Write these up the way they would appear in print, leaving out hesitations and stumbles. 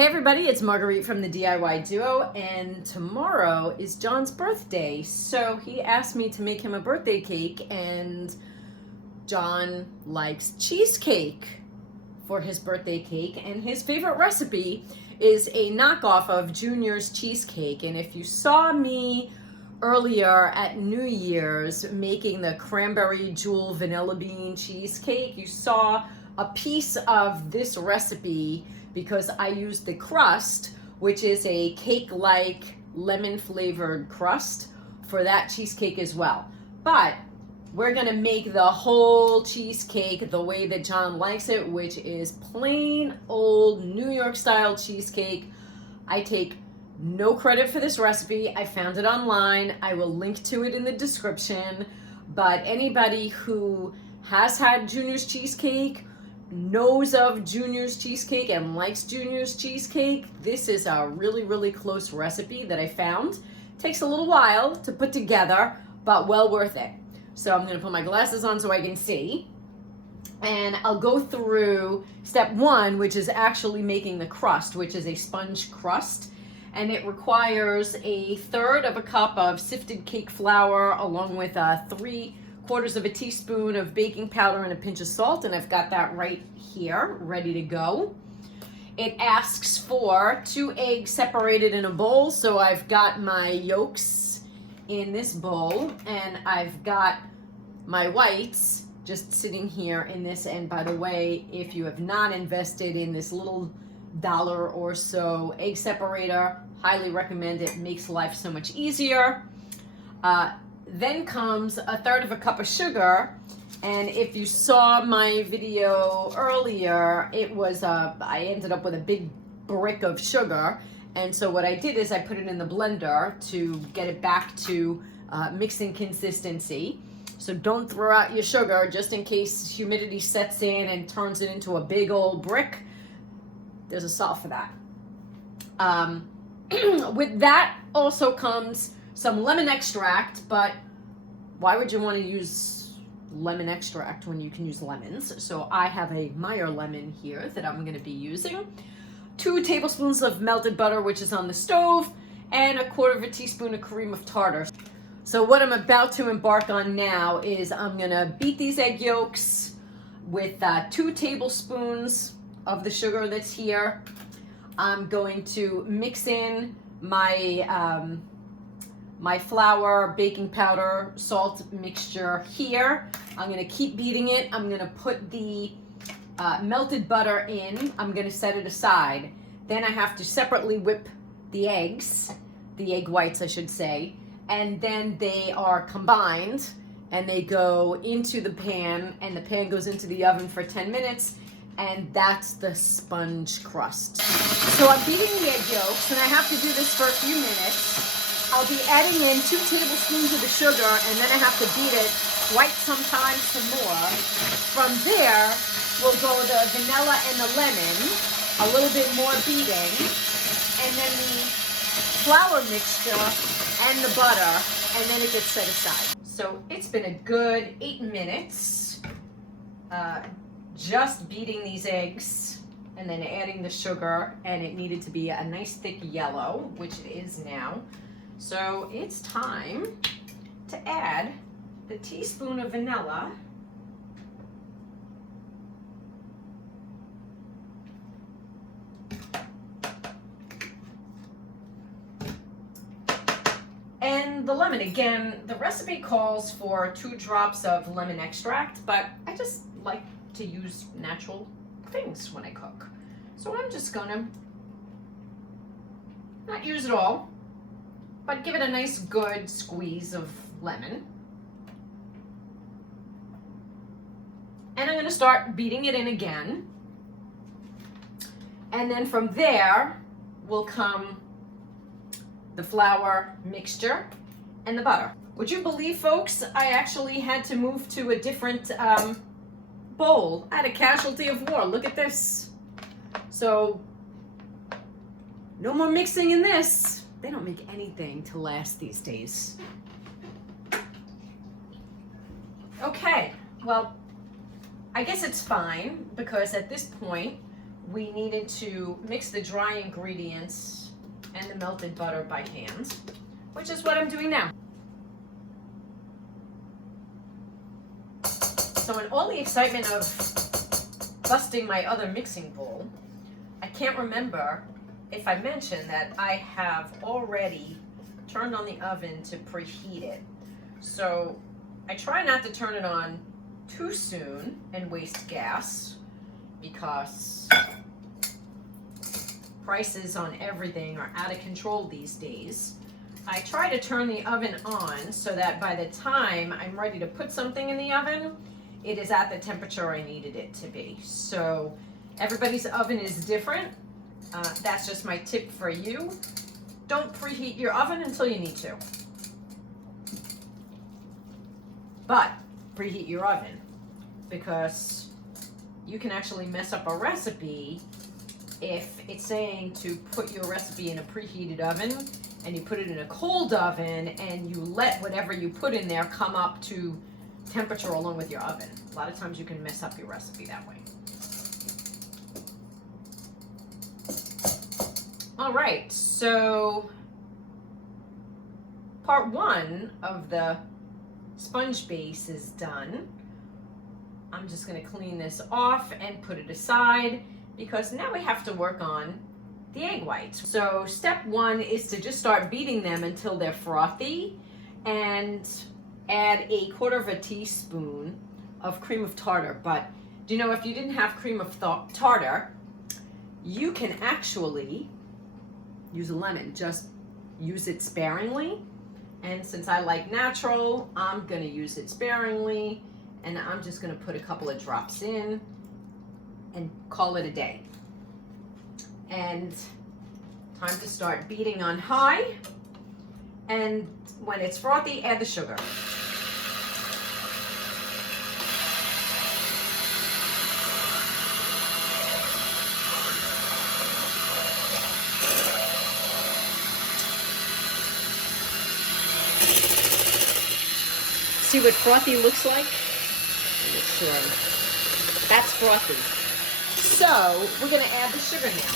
Hey everybody, it's Marguerite from the DIY Duo, and tomorrow is John's birthday. So he asked me to make him a birthday cake, and John likes cheesecake for his birthday cake, and his favorite recipe is a knockoff of Juniors Cheesecake. And if you saw me earlier at New Year's making the cranberry jewel vanilla bean cheesecake, you saw a piece of this recipe because I used the crust, which is a cake-like lemon-flavored crust, for that cheesecake as well. But we're gonna make the whole cheesecake the way that John likes it, which is plain old New York style cheesecake. I take no credit for this recipe. I found it online. I will link to it in the description. But anybody who has had Junior's Cheesecake, knows of Junior's Cheesecake, and likes Junior's Cheesecake, this is a really, really close recipe that I found. Takes a little while to put together, but well worth it. So I'm gonna put my glasses on so I can see. And I'll go through step one, which is actually making the crust, which is a sponge crust. And it requires 1/3 of a cup of sifted cake flour along with 3/4 of a teaspoon of baking powder and a pinch of salt. And I've got that right here, ready to go. It asks for 2 eggs separated in a bowl. So I've got my yolks in this bowl, and I've got my whites just sitting here in this. And by the way, if you have not invested in this little $1 or so egg separator, highly recommend it. Makes life so much easier. Then comes 1/3 of a cup of sugar. And if you saw my video earlier, it was I ended up with a big brick of sugar. And so what I did is I put it in the blender to get it back to mixing consistency. So don't throw out your sugar just in case humidity sets in and turns it into a big old brick. There's a solve for that. With that also comes some lemon extract, but why would you want to use lemon extract when you can use lemons? So I have a Meyer lemon here that I'm going to be using. 2 tablespoons of melted butter, which is on the stove, and 1/4 teaspoon of cream of tartar. So what I'm about to embark on now is I'm going to beat these egg yolks with 2 tablespoons of the sugar that's here. I'm going to mix in my my flour, baking powder, salt mixture here. I'm gonna keep beating it. I'm gonna put the melted butter in. I'm gonna set it aside. Then I have to separately whip the eggs, the egg whites I should say, and then they are combined and they go into the pan, and the pan goes into the oven for 10 minutes, and that's the sponge crust. So I'm beating the egg yolks, and I have to do this for a few minutes. I'll be adding in 2 tablespoons of the sugar, and then I have to beat it quite some time some more. From there, we'll go the vanilla and the lemon, a little bit more beating, and then the flour mixture and the butter, and then it gets set aside. So it's been a good 8 minutes just beating these eggs and then adding the sugar, and it needed to be a nice thick yellow, which it is now. So it's time to add the teaspoon of vanilla, and the lemon. Again, the recipe calls for 2 drops of lemon extract, but I just like to use natural things when I cook. So I'm just gonna not use it all, but give it a nice good squeeze of lemon. And I'm gonna start beating it in again. And then from there will come the flour mixture and the butter. Would you believe, folks, I actually had to move to a different bowl. I had a casualty of war. Look at this. So no more mixing in this. They don't make anything to last these days. Okay, well, I guess it's fine because at this point we needed to mix the dry ingredients and the melted butter by hand, which is what I'm doing now. So in all the excitement of busting my other mixing bowl, I can't remember if I mentioned that I have already turned on the oven to preheat it. So I try not to turn it on too soon and waste gas, because prices on everything are out of control these days. I try to turn the oven on so that by the time I'm ready to put something in the oven, it is at the temperature I needed it to be. So everybody's oven is different. That's just my tip for you. Don't preheat your oven until you need to. But preheat your oven, because you can actually mess up a recipe if it's saying to put your recipe in a preheated oven and you put it in a cold oven and you let whatever you put in there come up to temperature along with your oven. A lot of times you can mess up your recipe that way. All right, so part one of the sponge base is done. I'm just going to clean this off and put it aside, because now we have to work on the egg whites. So step one is to just start beating them until they're frothy, and add 1/4 teaspoon of cream of tartar. But do you know, if you didn't have cream of tartar, you can actually use a lemon. Just use it sparingly. And since I like natural, I'm going to use it sparingly. And I'm just going to put a couple of drops in and call it a day. And time to start beating on high. And when it's frothy, add the sugar. See what frothy looks like? Make sure. That's frothy. So we're going to add the sugar now.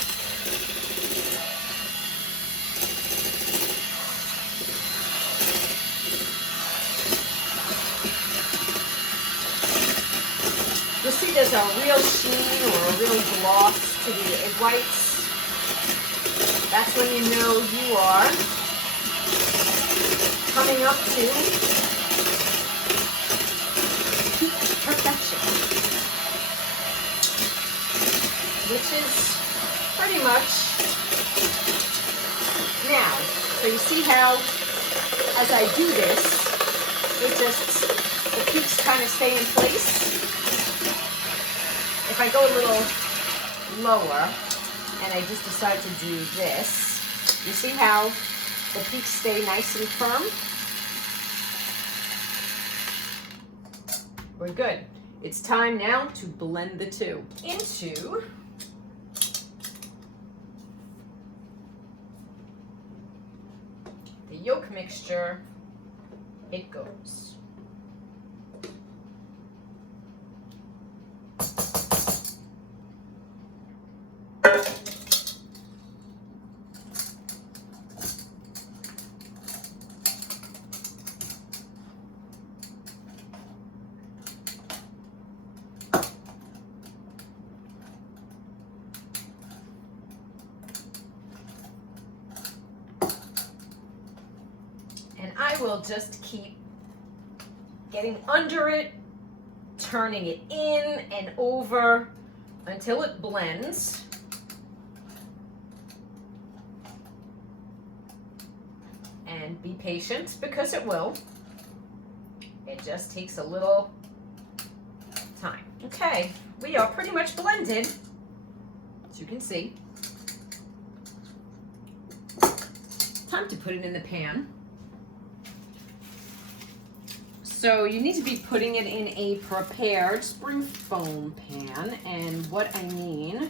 You'll see there's a real sheen or a real gloss to the egg whites. That's when you know you are coming up to perfection, which is pretty much now. So you see how, as I do this, the peaks kind of stay in place. If I go a little lower and I just decide to do this, you see how the peaks stay nice and firm? We're good. It's time now to blend the two into the yolk mixture. It goes. I will just keep getting under it, turning it in and over until it blends. And be patient, because it will. It just takes a little time. Okay, we are pretty much blended, as you can see. Time to put it in the pan. So you need to be putting it in a prepared spring foam pan. And what I mean,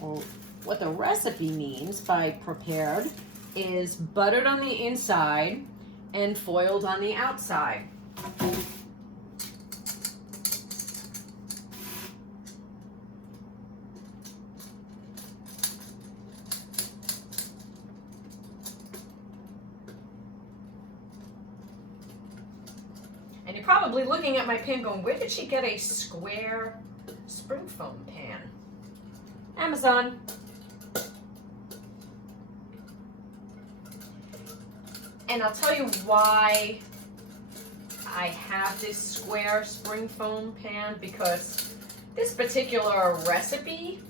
or what the recipe means by prepared, is buttered on the inside and foiled on the outside. And you're probably looking at my pan going, where did she get a square spring foam pan? Amazon. And I'll tell you why I have this square spring foam pan, because this particular recipe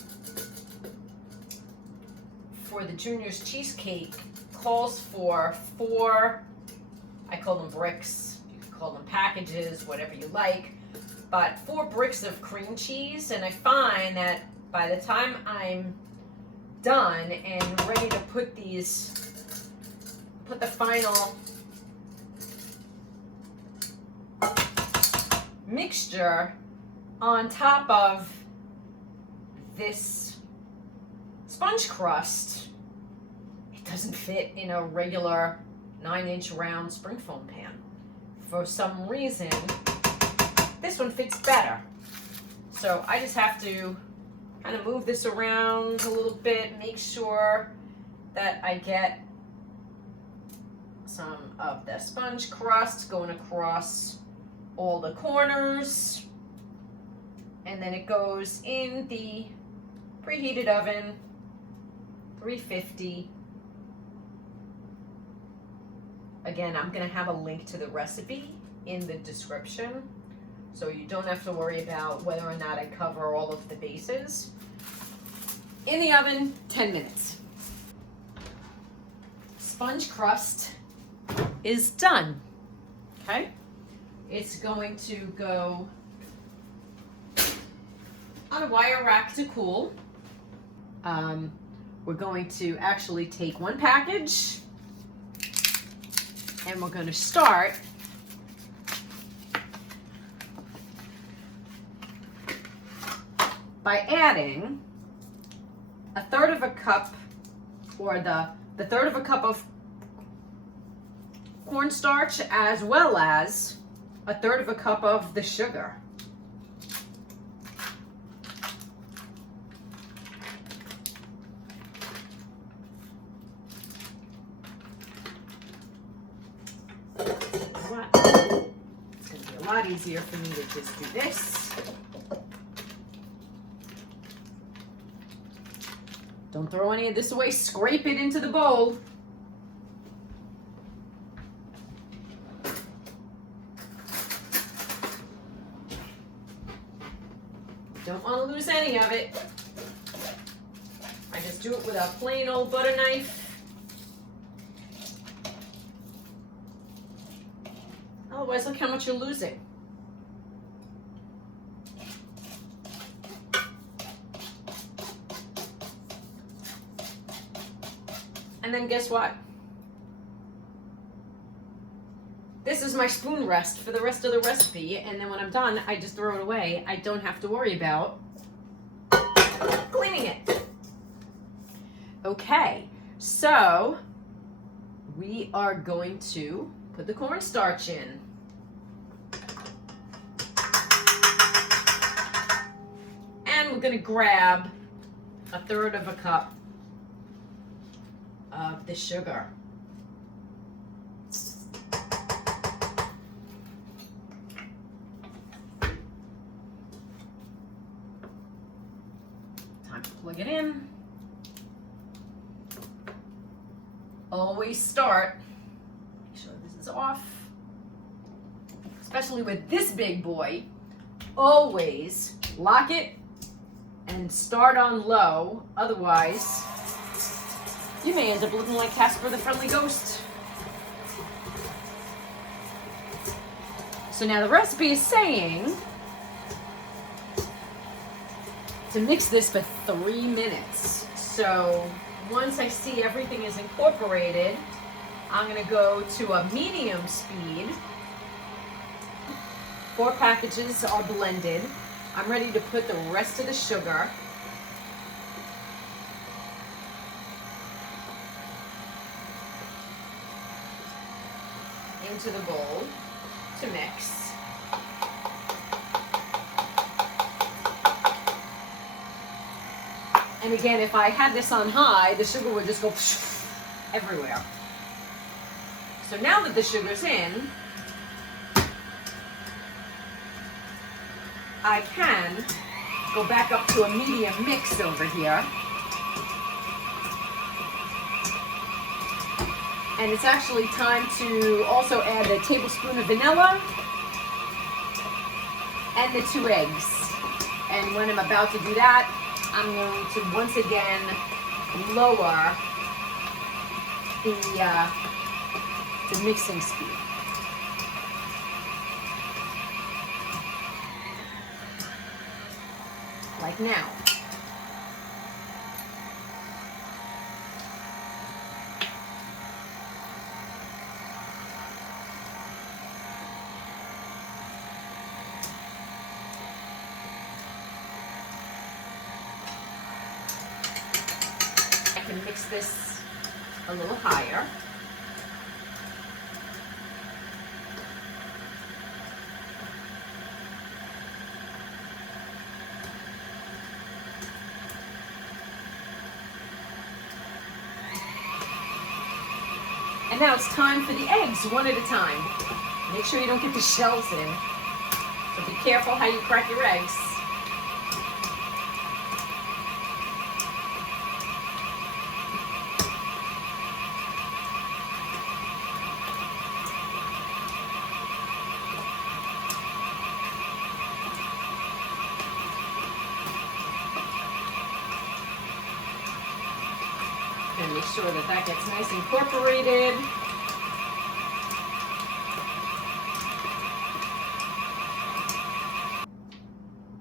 for the Juniors Cheesecake calls for 4, I call them bricks, you can call them packages, whatever you like, but 4 bricks of cream cheese. And I find that by the time I'm done and ready to put the final mixture on top of this sponge crust, it doesn't fit in a regular 9-inch round spring foam pan. For some reason, this one fits better. So I just have to kind of move this around a little bit, make sure that I get some of the sponge crust going across all the corners, and then it goes in the preheated oven, 350. Again, I'm going to have a link to the recipe in the description, so you don't have to worry about whether or not I cover all of the bases. In the oven, 10 minutes. Sponge crust is done. Okay? It's going to go on a wire rack to cool. We're going to actually take one package and we're going to start by adding a third of a cup, or the third of a cup of cornstarch, as well as a third of a cup of the sugar. It's going to be a lot easier for me to just do this. Don't throw any of this away, scrape it into the bowl. Don't want to lose any of it. I just do it with a plain old butter knife. Otherwise, look how much you're losing. And then guess what? This is my spoon rest for the rest of the recipe, and then when I'm done, I just throw it away. I don't have to worry about cleaning it. Okay, so we are going to put the cornstarch in. And we're going to grab a third of a cup of the sugar. Time to plug it in. Always start, make sure this is off, especially with this big boy, always lock it and start on low, otherwise you may end up looking like Casper the Friendly Ghost. So now the recipe is saying to mix this for 3 minutes. So once I see everything is incorporated, I'm going to go to a medium speed. 4 packages are blended. I'm ready to put the rest of the sugar into the bowl to mix. And again, if I had this on high, the sugar would just go everywhere. So now that the sugar's in, I can go back up to a medium mix over here. And it's actually time to also add a tablespoon of vanilla and the 2 eggs. And when I'm about to do that, I'm going to once again lower the mixing speed. Like now. I can mix this a little higher. And now it's time for the eggs, one at a time. Make sure you don't get the shells in. So be careful how you crack your eggs. And make sure that that gets nice incorporated.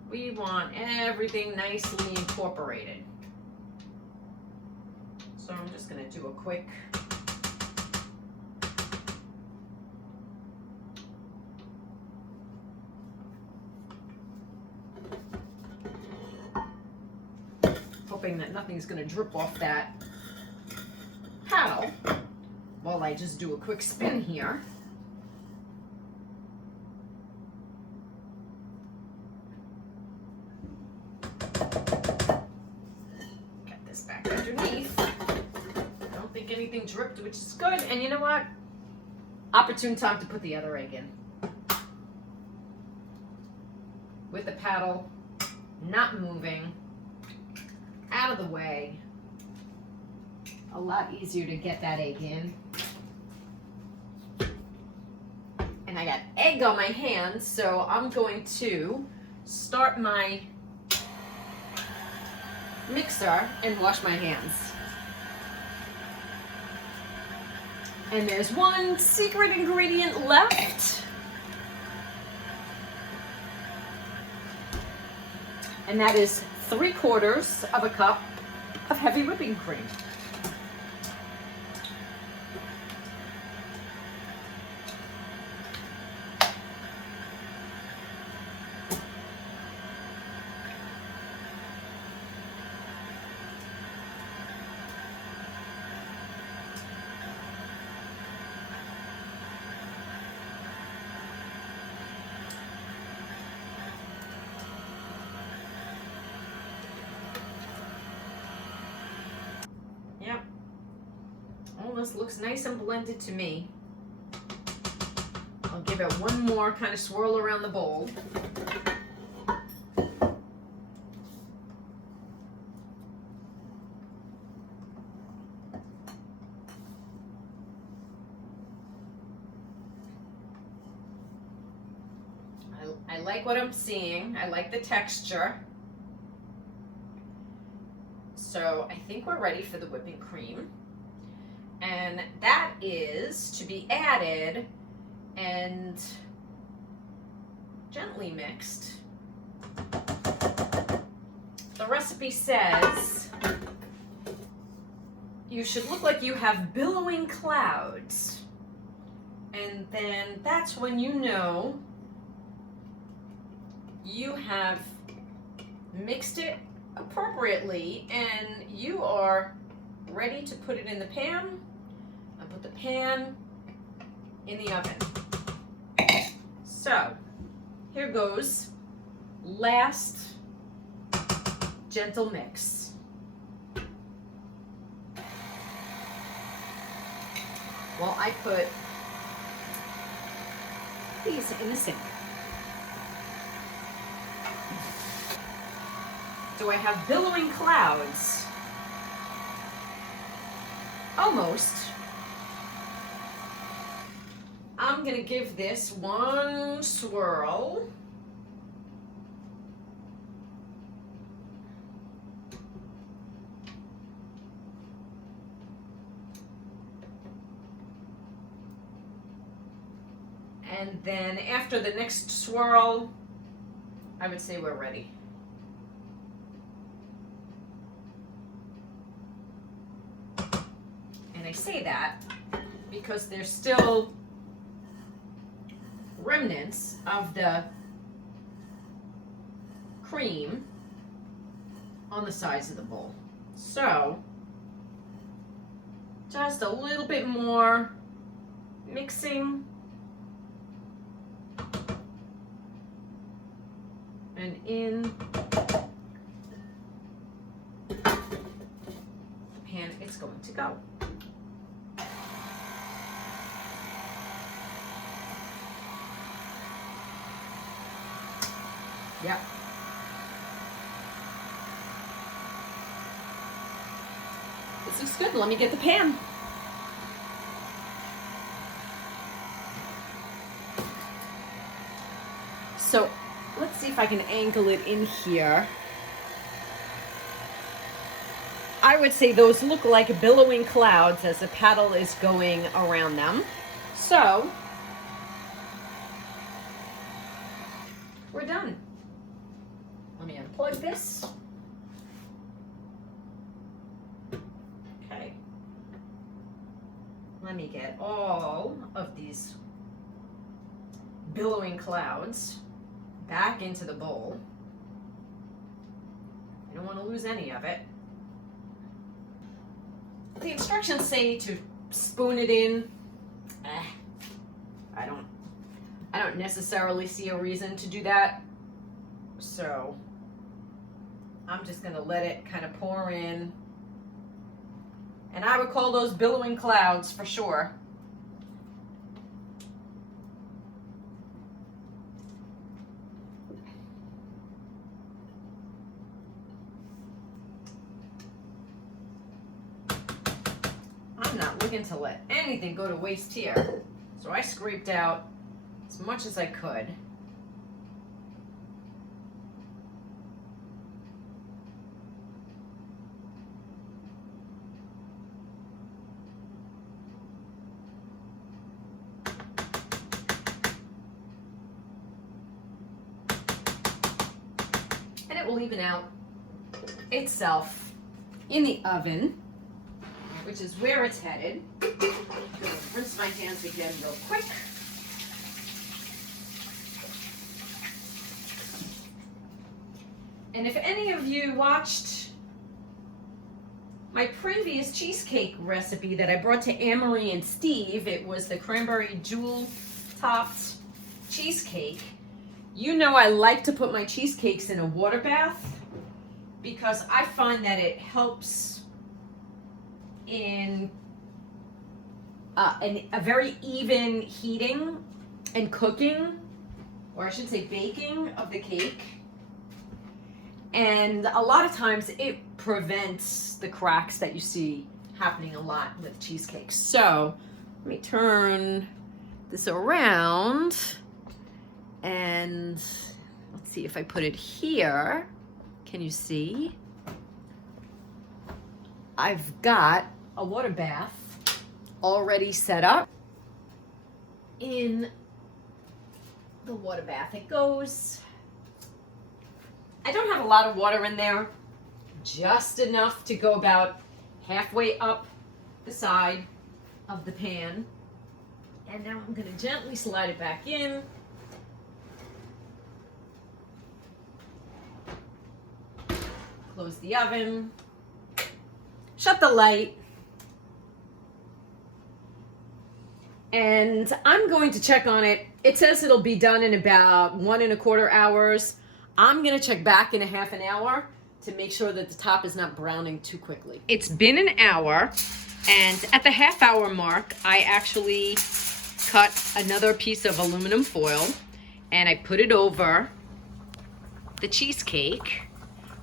We want everything nicely incorporated. So I'm just going to do a quick hoping that nothing's going to drip off that paddle while I just do a quick spin here. Get this back underneath. I don't think anything dripped, which is good. And you know what? Opportune time to put the other egg in. With the paddle not moving, out of the way. A lot easier to get that egg in. And I got egg on my hands, so I'm going to start my mixer and wash my hands. And there's one secret ingredient left. And that is 3/4 of a cup of heavy whipping cream. Yep, almost looks nice and blended to me. I'll give it one more kind of swirl around the bowl. I like what I'm seeing. I like the texture. So I think we're ready for the whipping cream. And that is to be added and gently mixed. The recipe says you should look like you have billowing clouds. And then that's when you know you have mixed it appropriately and you are ready to put it in the pan. I put the pan in the oven. So here goes. Last gentle mix. Well, I put these in the sink. So I have billowing clouds. Almost. I'm gonna give this one swirl. And then after the next swirl, I would say we're ready. And I say that because there's still remnants of the cream on the sides of the bowl. So, just a little bit more mixing. And in the pan it's going to go. Yep. This looks good. Let me get the pan. So let's see if I can angle it in here. I would say those look like billowing clouds as the paddle is going around them. So we're done. Let me unplug this. Okay. Let me get all of these billowing clouds back into the bowl. I don't want to lose any of it. The instructions say to spoon it in. I don't necessarily see a reason to do that. So I'm just gonna let it kind of pour in. And I would call those billowing clouds for sure. I'm not looking to let anything go to waste here. So I scraped out as much as I could. And it will even out itself in the oven, which is where it's headed. I'm gonna rinse my hands again real quick. And if any of you watched my previous cheesecake recipe that I brought to Anne-Marie and Steve, it was the cranberry jewel-topped cheesecake. You know I like to put my cheesecakes in a water bath because I find that it helps in a very even heating and cooking, or I should say baking, of the cake. And a lot of times it prevents the cracks that you see happening a lot with cheesecakes. So let me turn this around and let's see if I put it here. Can you see? I've got a water bath already set up. In the water bath it goes. I don't have a lot of water in there, just enough to go about halfway up the side of the pan. And now I'm going to gently slide it back in. Close the oven. Shut the light. And I'm going to check on it. It says it'll be done in about 1¼ hours. I'm gonna check back in a half an hour to make sure that the top is not browning too quickly. It's been an hour, and at the half-hour mark, I actually cut another piece of aluminum foil, and I put it over the cheesecake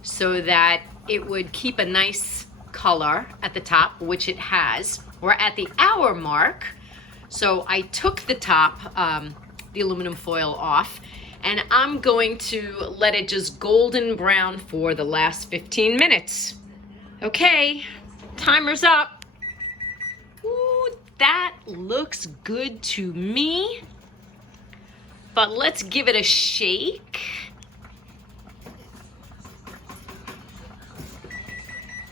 so that it would keep a nice color at the top, which it has. We're at the hour mark, so I took the top, the aluminum foil off, and I'm going to let it just golden brown for the last 15 minutes. Okay, timer's up. Ooh, that looks good to me. But let's give it a shake.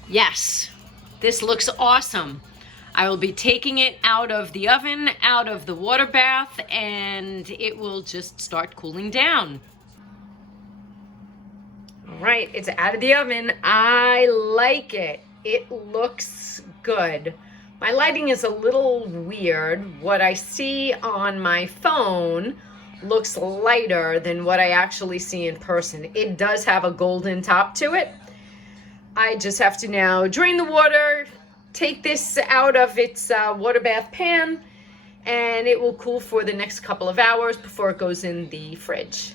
Yes, this looks awesome. I will be taking it out of the oven, out of the water bath, and it will just start cooling down. All right, it's out of the oven. I like it. It looks good. My lighting is a little weird. What I see on my phone looks lighter than what I actually see in person. It does have a golden top to it. I just have to now drain the water, take this out of its water bath pan, and it will cool for the next couple of hours before it goes in the fridge.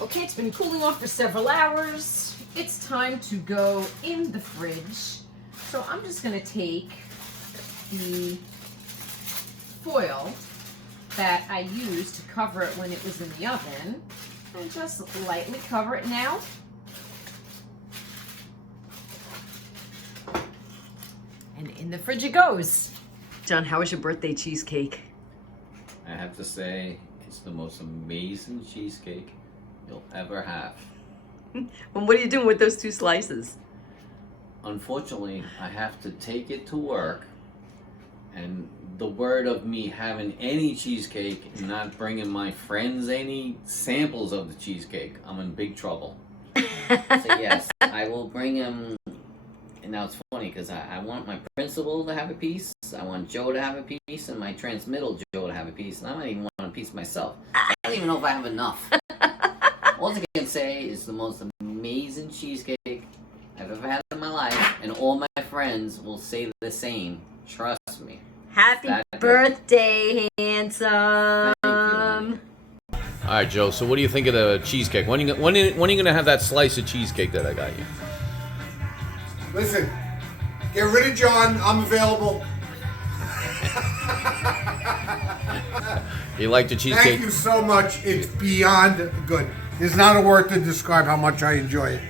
Okay, it's been cooling off for several hours. It's time to go in the fridge. So I'm just gonna take the foil that I used to cover it when it was in the oven and just lightly cover it now. And in the fridge it goes. John, how was your birthday cheesecake? I have to say, it's the most amazing cheesecake you'll ever have. And what are you doing with those 2 slices? Unfortunately, I have to take it to work, and the word of me having any cheesecake and not bringing my friends any samples of the cheesecake, I'm in big trouble. So yes, I will bring him. And now it's funny because I want my principal to have a piece, I want Joe to have a piece, and my transmittal Joe to have a piece, and I might even want a piece myself. So I don't even know if I have enough. All I can say is the most amazing cheesecake I've ever had in my life, and all my friends will say the same. Trust me. Happy birthday, handsome. Thank you, honey. All right, Joe. So, what do you think of the cheesecake? When are you going to have that slice of cheesecake that I got you? Listen, get rid of John. I'm available. You like the cheesecake? Thank you so much. It's beyond good. There's not a word to describe how much I enjoy it.